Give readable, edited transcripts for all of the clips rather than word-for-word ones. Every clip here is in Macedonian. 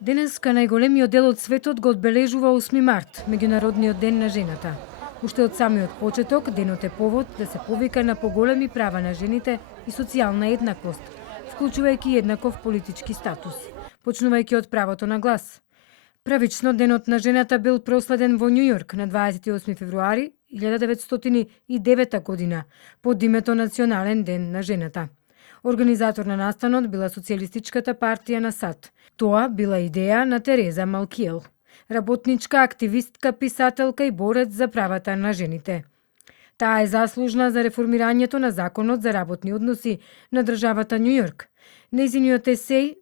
Денеска најголемиот дел од светот го одбележува 8 март, Меѓународниот ден на жената. Уште од самиот почеток, денот е повод да се повика на поголеми права на жените и социјална еднаквост, вклучувајќи еднаков политички статус, почнувајќи од правото на глас. Правично, денот на жената бил прославен во Њујорк на 28 февруари 1909 година под името Национален ден на жената. Организатор на настанот била Социјалистичката партија на САД. Тоа била идеја на Тереза Малкиел, работничка, активистка, писателка и борец за правата на жените. Таа е заслужна за реформирањето на законот за работни односи на државата Њујорк. Нејзиниот есеј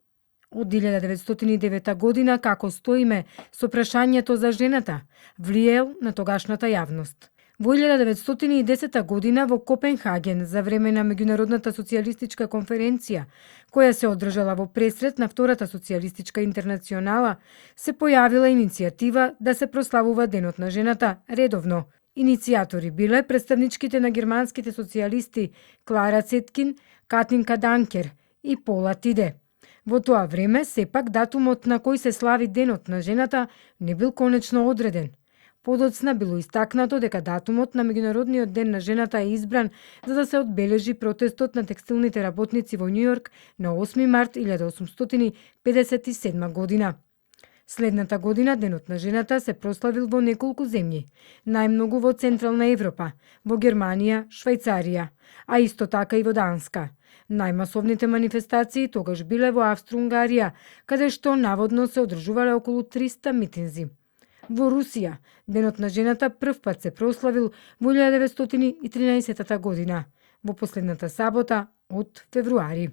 од 1909 година "Како стоиме" со прашањето за жената влиел на тогашната јавност. Во 1910 година во Копенхаген за време на Меѓународната социјалистичка конференција, која се одржала во пресред на Втората социјалистичка интернационала, се појавила иницијатива да се прославува Денот на жената редовно. Иницијатори биле представничките на германските социјалисти Клара Цеткин, Катинка Данкер и Пола Тиде. Во тоа време, сепак, датумот на кој се слави Денот на жената не бил конечно одреден. Подоцна било истакнато дека датумот на Меѓународниот ден на жената е избран за да се одбележи протестот на текстилните работници во Њујорк на 8 март 1857 година. Следната година Денот на жената се прославил во неколку земји, најмногу во Централна Европа, во Германија, Швајцарија, а исто така и во Данска. Најмасовните манифестации тогаш биле во Австро-Унгарија, каде што наводно се одржувале околу 300 митинзи. Во Русија, Денот на жената првпат се прославил во 1913 година, во последната сабота од февруари.